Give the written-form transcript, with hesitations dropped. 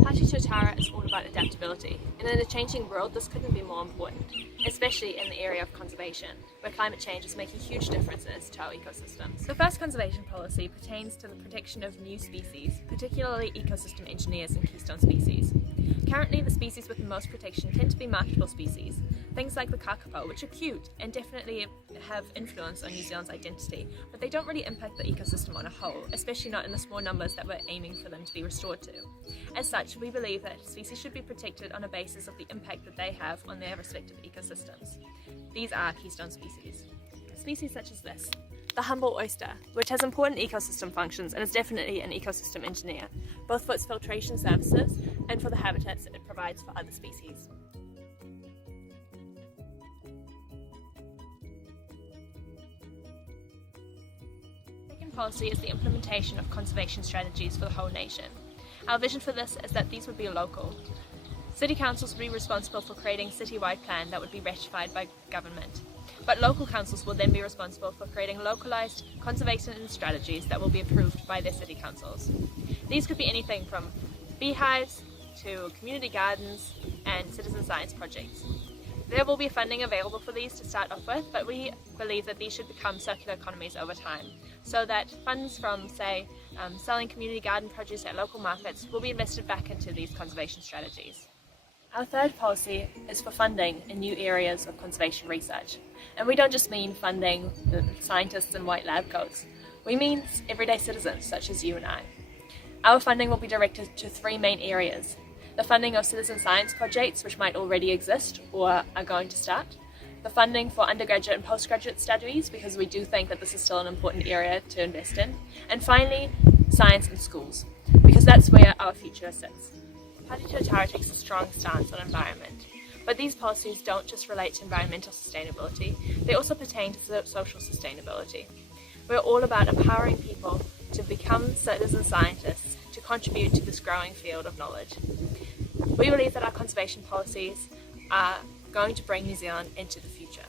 Tuatara is all about adaptability, and in a changing world this couldn't be more important, especially in the area of conservation, where climate change is making huge differences to our ecosystems. The first conservation policy pertains to the protection of new species, particularly ecosystem engineers and keystone species. Currently, the species with the most protection tend to be marketable species, things like the kakapo, which are cute and definitely have influence on New Zealand's identity, but they don't really impact the ecosystem on a whole, especially not in the small numbers that we're aiming for them to be restored to. As such, we believe that species should be protected on a basis of the impact that they have on their respective ecosystems. These are keystone species. Species such as this, the humble oyster, which has important ecosystem functions and is definitely an ecosystem engineer, both for its filtration services and for the habitats that it provides for other species. The second policy is the implementation of conservation strategies for the whole nation. Our vision for this is that these would be local. City councils would be responsible for creating a citywide plan that would be ratified by government. But local councils will then be responsible for creating localised conservation strategies that will be approved by their city councils. These could be anything from beehives to community gardens and citizen science projects. There will be funding available for these to start off with, but we believe that these should become circular economies over time, so that funds from, say, selling community garden produce at local markets will be invested back into these conservation strategies. Our third policy is for funding in new areas of conservation research. And we don't just mean funding the scientists in white lab coats. We mean everyday citizens such as you and I. Our funding will be directed to three main areas. The funding of citizen science projects which might already exist or are going to start. The funding for undergraduate and postgraduate studies, because we do think that this is still an important area to invest in. And finally, science in schools, because that's where our future sits. Tuatara takes a strong stance on environment, but these policies don't just relate to environmental sustainability, they also pertain to social sustainability. We're all about empowering people to become citizen scientists to contribute to this growing field of knowledge. We believe that our conservation policies are going to bring New Zealand into the future.